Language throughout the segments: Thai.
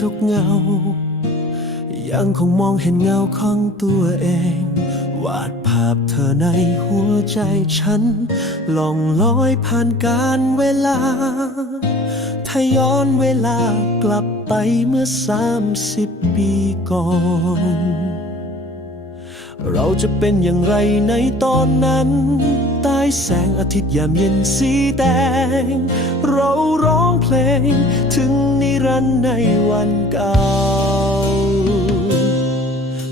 จกเงา ยังคงมองเห็นเงาของตัวเอง วาดภาพเธอในหัวใจฉันล่องลอยผ่านการเวลา ถ้าย้อนเวลากลับไปเมื่อสามสิบปีก่อนเราจะเป็นอย่างไรในตอนนั้น ใต้แสงอาทิตย์ยามเย็นสีแดง เราร้อง ง ถึงนิรันดร์ในวันเก่า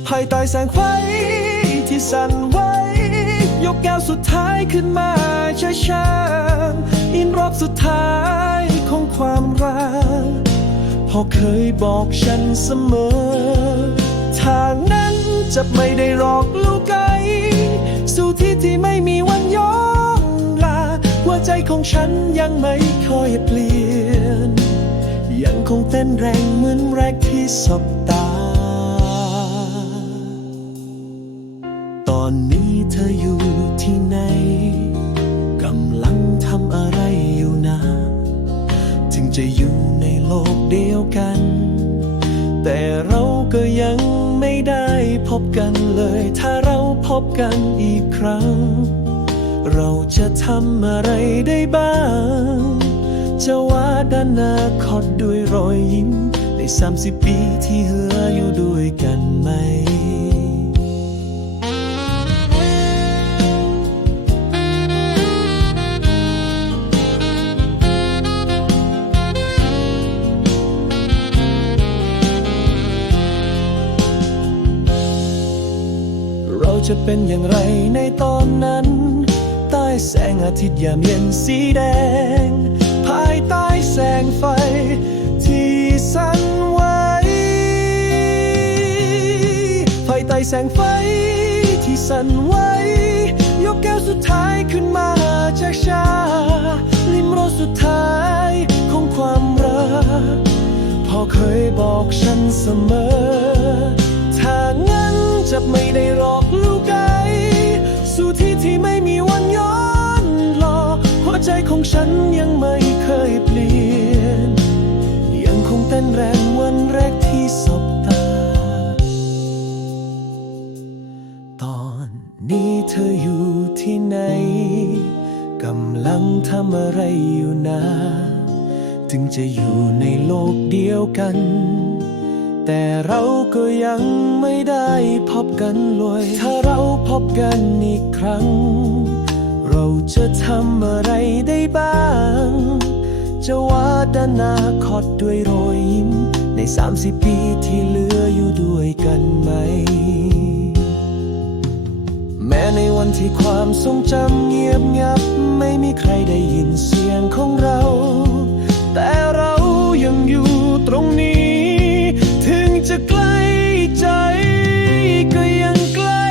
ภายใต้แสงไฟที่สั่นไหว ยกแก้วสุดท้ายขึ้นมาช้าๆอินรอบสุดท้ายของความรักพอเคยบอกฉันเสมอ ทางนั้นจะไม่ได้หรอกลูกไก่สู่ที่ที่ไม่มีวันย้อนลาหัวใจของฉันยังไม่ค่อยเปลี่ยน ยังคงเต้นแรงเหมือนแรกที่สบตา ตอนนี้เธออยู่ที่ไหน กำลังทำอะไรอยู่นะ ถึงจะอยู่ในโลกเดียวกัน แต่เราก็ยังไม่ได้พบกันเลย ถ้าเราพบกันอีกครั้ง เราจะทำอะไรได้บ้าง จะวาด้านหน้าคอดด้วยรอยยิ้ม ในสามสิบปีที่เหลืออยู่ด้วยกันไหมเราจะเป็นอย่างไรในตอนนั้น ใต้แสงอาทิตย์ยามเย็นสีแดงายใต้แสงไฟ ที่สั่นไหวภายใต้แสงไฟที่สั่นไหว ยกแก้วสุดท้ายขึ้นมาจากชา ลิมรสสุดท้ายของความรักพอเคยบอกฉันเสมอ ถ้างั้นจะไม่ได้หรอกลูกไกสู่ที่ที่ไม่ เธออยู่ที่ไหน กำลังทำอะไรอยู่นะ ถึงจะอยู่ในโลกเดียวกัน แต่เราก็ยังไม่ได้พบกันเลย ถ้าเราพบกันอีกครั้ง เราจะทำอะไรได้บ้าง จะวาดนาคอดด้วยรอยยิ้ม ใน 30 ปีที่เหลืออยู่ด้วยกันไหม ในวันที่ความทรงจำเงียบงับ ไม่มีใครได้ยินเสียงของเรา แต่เรายังอยู่ตรงนี้ ถึงจะใกล้ใจ ก็ยังใกล้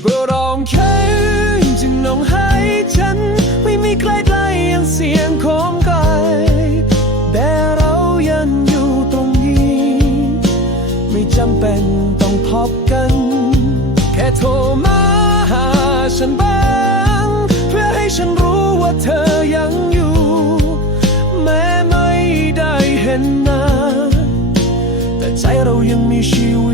โปรดร้องแค่จึงน้องให้ฉัน ไม่มีใครใกล้ยังเสียงของกายแต่เรายังอยู่ตรงนี้ ไม่จำเป็นต้องพบกัน ค่โทรมาหาฉันบ้าง เพื่อให้ฉันรู้ว่าเธอยังอยู่ แม้ไม่ได้เห็นหน้า แต่ใจเรายังมีชีวิต